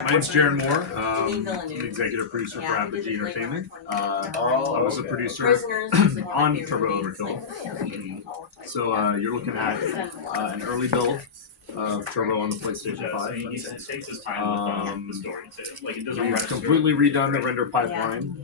My name's Jaron Moore. I'm the executive producer for Apogee Entertainment. I was a producer on Turbo Overkill. So you're looking at an early build of Turbo on the PlayStation 5. We've completely redone the render pipeline.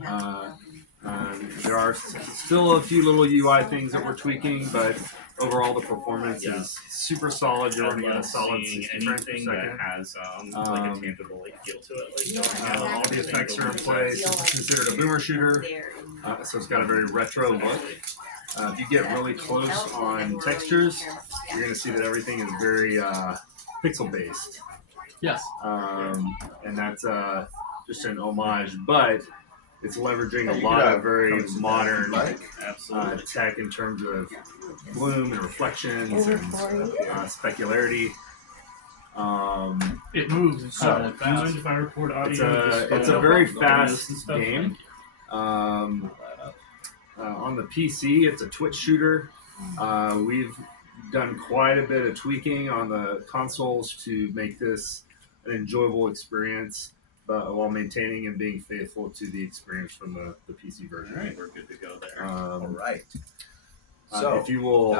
There are still a few little UI things that we're tweaking, but overall the performance is super solid. You're running at a solid 60 frames per second. Has like a tangible feel to it. All the effects are in place. It's considered a boomer shooter, so it's got a very retro look. If you get really close on textures, you're going to see that everything is very pixel based. Yes. And that's just an homage, but it's leveraging a lot of very modern tech in terms of bloom and reflections and specularity. It moves incredibly fast. If I record audio, It's a very fast game. On the PC, it's a Twitch shooter. We've done quite a bit of tweaking on the consoles to make this an enjoyable experience, but while maintaining and being faithful to the experience from the PC version. All right, we're good to go there. All right. So, if you will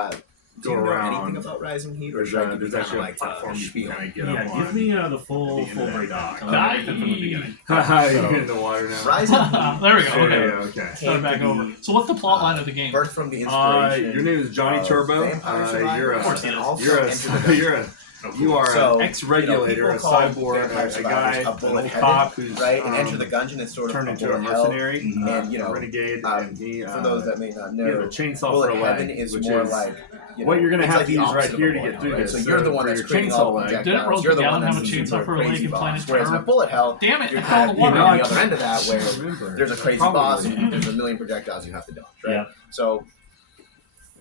do go you know around, anything about Rising Heat, or there's, should I give you there's kind actually of a like platform you spiel? can kind of get Yeah, up give on. me the full breakdown. From the beginning. You're in the water now. Rising Heat. There we go. Okay. Okay. Start back over. So what's the plot line of the game? Birthed from the inspiration. Your name is Johnny of Turbo. Vampire Survivors, and also You are So, an ex-regulator, a people call cyborg, Vampire a Survivors guy, a an bullet old headed, cop who's right? And Enter the Gungeon is sort of turned a into a bullet hell. mercenary, And you know, a renegade, and he, for those that may not he has a know, chainsaw for bullet a heaven leg, is which more is like what you're going to it's have like to the use right opposite of here a to bullet get through hell, right? this. So you're the one for that's your creating chainsaw all the leg. Didn't projectiles. Rose You're the McGowan one have that's a using chainsaw for a leg crazy in Planet bombs. Whereas in a Terror? bullet hell, Damn it! you're I fell in kind the of water. on the other end of that where there's a crazy Probably. boss and there's a million projectiles you have to dodge, right? Yeah. So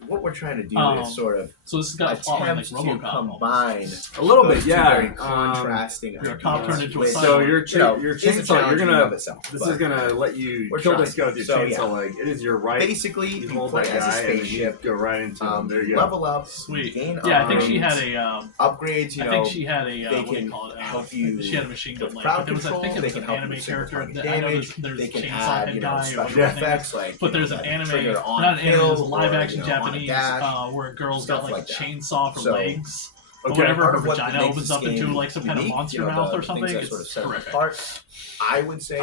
what we're trying to do is sort of So this has got a plot line like attempt to RoboCop. combine A little those bit, two yeah. very contrasting You're a ideas, cop turned into a which, cyborg. So your you know, is a chainsaw, you're challenge in and gonna. of itself, This but is gonna let you we're kill trying. this guy with your So, chainsaw yeah. leg. It is your right. Basically, You you hold play that as a guy and then you spaceship. go right into him. There you go. Level up, Sweet. gain Yeah, I think she arms, had a. upgrades. You I know, think she had a. they What do can you call it? help you She had a machine gun with leg. crowd But there was, I think control, it they was can an help you anime with character. target I know damage, there's they can chainsaw add, head you know, guy or special whatever his name is. effects like. But there's you an know, anime, trigger on not an anime, kill there's a or, live action you know, on Japanese dash, where a girl's stuff got like like a that. chainsaw for So, legs. Or Okay. whatever, Part her of what vagina makes opens this up into game like some kind of unique, monster you know, mouth the or something. things that sort of It's set it horrific. apart, I would say,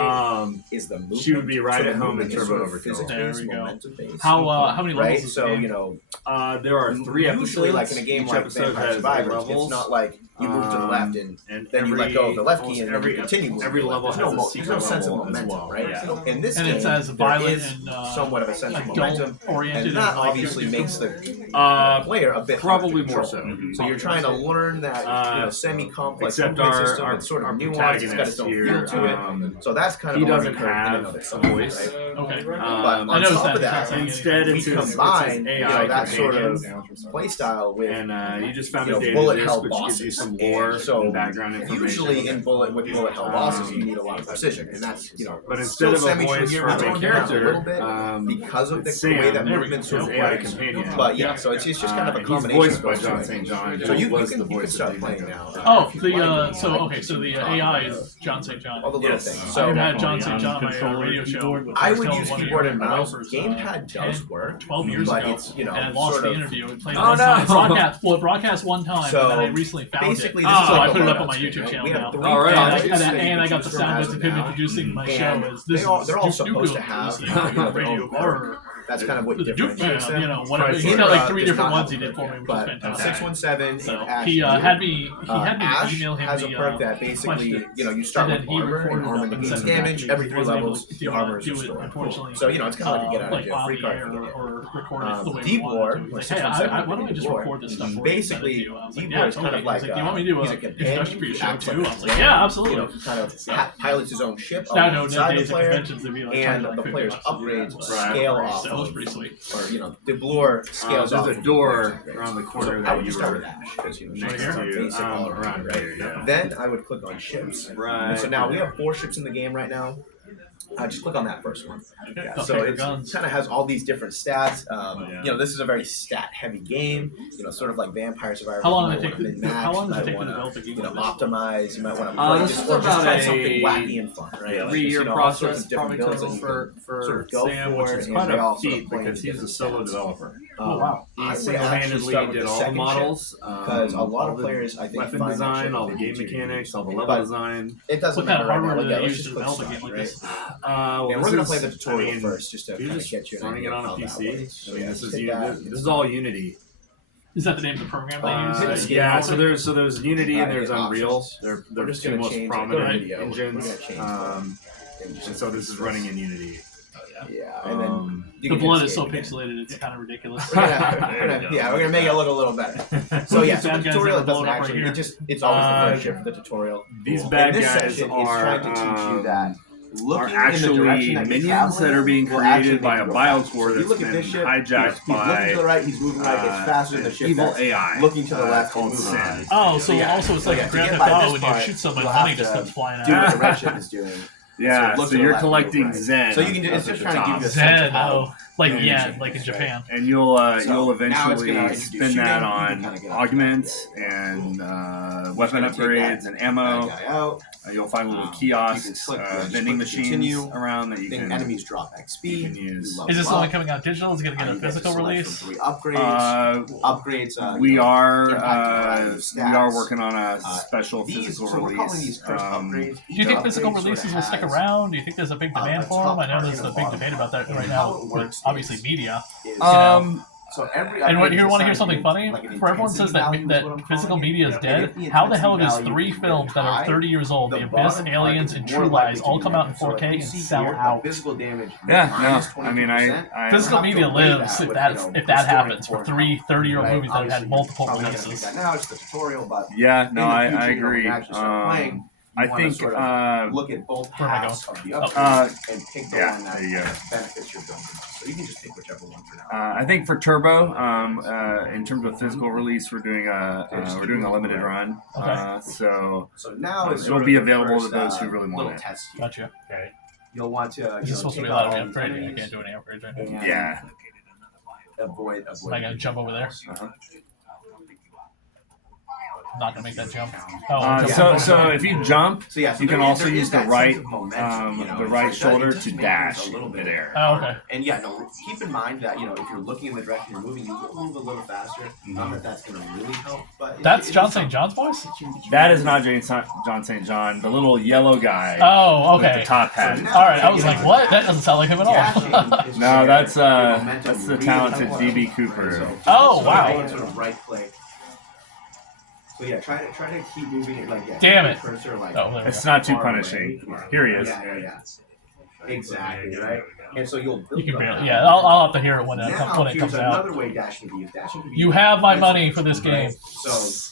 is the movement. she would be right So the at home in movement is Turbo sort of Overkill. physics-based, There we go. momentum-based. How many levels Right, is the so game? you know, There are 3 episodes. usually like in a game Each like episode Vampire has Survivors, levels. it's not like you move to the left and then you let go of the left key and then you continue moving. every level There's has a there's secret no sense of level as momentum, well. right? Yeah. In this And game, it's as there violent is and somewhat of a sense of momentum, adult-oriented and that as, like, obviously your makes the player a bit Probably harder more to so. control. So you're trying to learn that semi-complex Except movement our- system. our- It's sort our of nuanced. It's got its protagonist own here, feel to it. So that's kind of he a doesn't learning curve in and have of a itself, voice. right? Okay. But I on noticed top that. of that, Instead, we it's his combine AI that sort of companion. play style with And you just found you a know, data bullet disc, hell which gives you bosses. some lore So and background information. usually in bullet hell bosses, you need a lot of precision, and that's But instead of a voice for we a main toned it down a little character, bit because of the Sam, way that there we movement go. sort his of AI works. companion. But yeah, so it's just kind of a He's combination voiced of by those John two St. things. John. So who you was can the voice start of playing Dino. now. Oh, If you the like, so like, okay, so the AI is John St. John. all the little Yes. things. I've So had John St. John on my radio show. I would telling use one of keyboard your and mouse. developers, Gamepad does work, 12 years but ago, it's, you know, and I lost sort the of- interview. We played it Oh, one time. no. It broadcast one time, So, and then I recently found basically, it. this is So like I a put it up loadout on my screen, YouTube right? channel We have now. 3 All right. projects that And you I can got the choose from sound as bits of of him now. introducing my show And as this they're all is supposed to have, you know, their radio own horror. That's kind of what The Duke differentiates Man, them. whatever. He's Here, got like 3 does different not ones he have a did for me, perk, which is but fantastic. 617 So and Ash he had me Ash email him has a the perk that basically, questions, you know, you start and with then he armor, and recorded armor them and negates sent them back damage. to me. Every He 3 wasn't able levels, to your armor is do it, restored. unfortunately. So, you know, it's kind of like a get out of like jail on free the card air for the game. or record it the way we D-Board, wanted to. like He's like, hey, 617 why don't I just D-Board, record this stuff for you? basically, I was like, D-Board yeah, is kind of totally. like He's like, do you want me to do he's a a introduction for your show acts like too? a I was like, zen, yeah, absolutely. You know, he kind of pilots his own ship I know alongside the days at player, conventions they'd be like, and charging the like player's $50 to do that, upgrades but scale off that was of, pretty sweet. or, you know, the blur scales off. There's a of door the around the corner So I that would you just start were with Ash, because, you know, next she's to basic all around around, right? here, yeah. Then I would click on ships. Right. And so now we have 4 ships in the game right now. Just click on that first one. Okay. Yeah, Don't so take it the guns. kind of has all these different stats. yeah. You know, this is a very stat-heavy game. You know, sort of like Vampire Survivor. How long You does it might take? wanna min-max, How long you does it might take to wanna, develop a game you know, like this? optimize. You might want to this just, is or just about try a something wacky and fun, right? Yeah, Like, 3-year you know, all sorts process of different probably builds that total you for can sort of go Sam, for, which is and quite they all a sort of feat play because he's together a solo stats. developer. Oh wow. He I would actually single-handedly start with did the all the second models, because a lot all of the players, I think, weapon find that design, shit all the really game easy. mechanics, all the But level design. It doesn't What kind matter of right now. hardware do Yeah, they let's use just to click develop a start, game like right? this? Well, And this we're gonna is- play the tutorial I mean, first, just to You're kind of just get you an running it idea on of a how that PC. works. I mean, this is hit this is all Unity. Is that the name of the program they use? hit escape Yeah, mode. so there's Unity and there's Hit Unreal. options. They're We're the just two gonna most change prominent the video. We're engines. gonna change And so this is running in Unity. Yeah, and then you The can blood hit is so escape again. pixelated, it's kind of ridiculous. We're There you go. we're gonna make it look a little better. So yeah, so the Bad guys tutorial that are doesn't blown up right actually. here. It's always the first year for the tutorial. These And bad this guys section are is trying to teach you that are looking actually in the direction that minions that are being will actually created by make a you go faster. biocore So if you that's look at been this ship, hijacked he's looking to the by right, he's moving right, it's faster than the ship evil that's AI looking to the left called and moving Sin. right. Oh, so yeah, also it's so like yeah, a to Grand get Theft by Auto this when you part, shoot someone, you'll money have just to comes flying do out. what the red ship is doing. Yeah, look so to the you're left and collecting move right. Zen. So you can up it's just at the trying to give top. you a sense Zen, of how oh, like Yeah. yen, like in Japan. And you'll So, you'll now it's eventually gonna introduce spin shooting. that You on can kinda get augments and weapon Just gonna take upgrades that and bad ammo. guy out. You'll find little You can kiosks, click, yeah, just vending click machines continue. around that you Then can. enemies drop XP. you can use. You Is this level only up. coming out digital? Is it going to get a You get to physical select release? from 3 upgrades. Upgrades. We are impact a variety of we are stats. working on a special These, physical so we're calling release. these first upgrades. Do you think physical releases will stick around? Do you think there's a big demand for them? I know there's a big debate about that right now with obviously media. So every And what, you want to hear assigns something an- funny? like an For everyone says intensity that value is what I'm that physical calling it. media is And dead, if the how the hell does intensity 3 value films is that are high, 30 years old, The the Abyss, bottom part Aliens, is and more True likely Lies, to all be come out in negative. So like 4K you and see sell here, the out? Physical damage. Yeah, minus no. I mean, 22%. Physical have to media weigh lives that if with, that's you know, if that historic happens for force. 3 30-year-old Right? movies that have Obviously, had multiple probably not gonna releases. think that now, it's the tutorial, but Yeah, no, in the I future, you know, when agree. you actually start playing, I you wanna think sort of look at both Where am I halves of the Oh. upgrade and pick the yeah, one that there you go. benefits your building. So you can just pick whichever one for now. I think for Turbo, in terms of physical release, we're doing a limited run. Okay. So So now it's it'll sort be of the available to first, those who really want little it. test here. Gotcha. Okay. You'll want to This is supposed to be take allowed out to all be these upgraded. I enemies can't do any upgrades right now. and Yeah. avoid. Am I going to jump over there? Uh-huh. I'm not going to make that jump. Oh, Uh, jump so over. so if you jump, So yeah, so you can there- also there is use the that right sense of momentum, you know, the it's right like that, shoulder it just to makes dash things a little bit midair. Oh, okay. And yeah, no, keep in mind that, you know, if you're looking in the direction you're moving, you will move a little faster. Not that that's going to really help, but That's it John is St. John's voice? That is not John St. John, the little yellow guy Oh, with the okay. top hat. All right, I was like, what? That doesn't sound like him at all. No, that's the talented DB Cooper. Oh, wow. Sort of right click. So yeah, try to keep moving it like that. Damn it. Cursor, like, Oh, there we It's go. not too far away. punishing. Here he is. Yeah. Exactly, right? And so you'll build You can up barely. that. Yeah, I'll have to hear it when it Now, comes here's out. another way dashing can be used. Dashing can be You used have my money offensively, for this right? game. So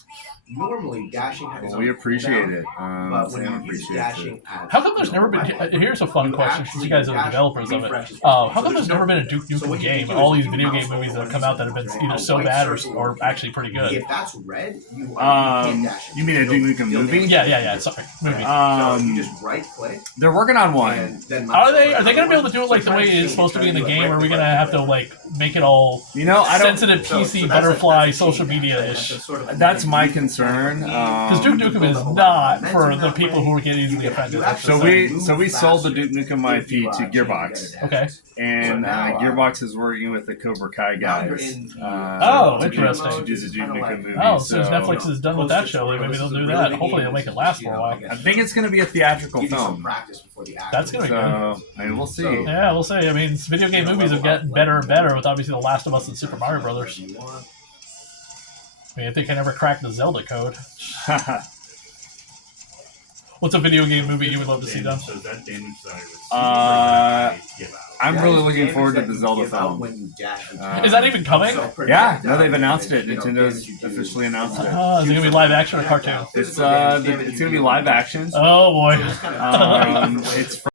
normally dashing has Well, we appreciate it. But when Sam you use appreciates it. dashing as How come there's never been? Here's a fun question since you guys are the developers of it. How come there's never been a Duke Nukem game? All these video game movies that have come out that have been either so bad or actually pretty good. If that's red, you can't dash it. You mean a Duke Nukem movie? Yeah. Sorry, movie. So you just right click. They're working on one. And then Are they going to be able to do it like the way it is supposed to be in the game, or are we going to have to like make it all You know, I don't. sensitive So PC that's butterfly that's social cheating, media right? ish? Sort of That's my concern. Because Duke Nukem is not for the people who get easily offended. So we sold the Duke Nukem IP to Gearbox, Okay. and Gearbox is working with the Cobra Kai guys. Oh, to interesting. do the Duke Nukem movie. Oh, since Netflix is done with that show, maybe they'll do that. Hopefully, they'll make it last for a while. I think it's going to be a theatrical film. That's gonna be good. So I mean, we'll see. Yeah, we'll see. I mean, video game movies have gotten better and better with obviously The Last of Us and Super Mario Brothers. I mean, if they can ever crack the Zelda code. What's a video game movie you would love to see done? So that damage that I'm really looking forward to the Zelda film. Is that even coming? Yeah, no, they've announced it. Nintendo's officially announced it. Is it gonna be live action or cartoon? It's gonna be live action. Oh boy. It's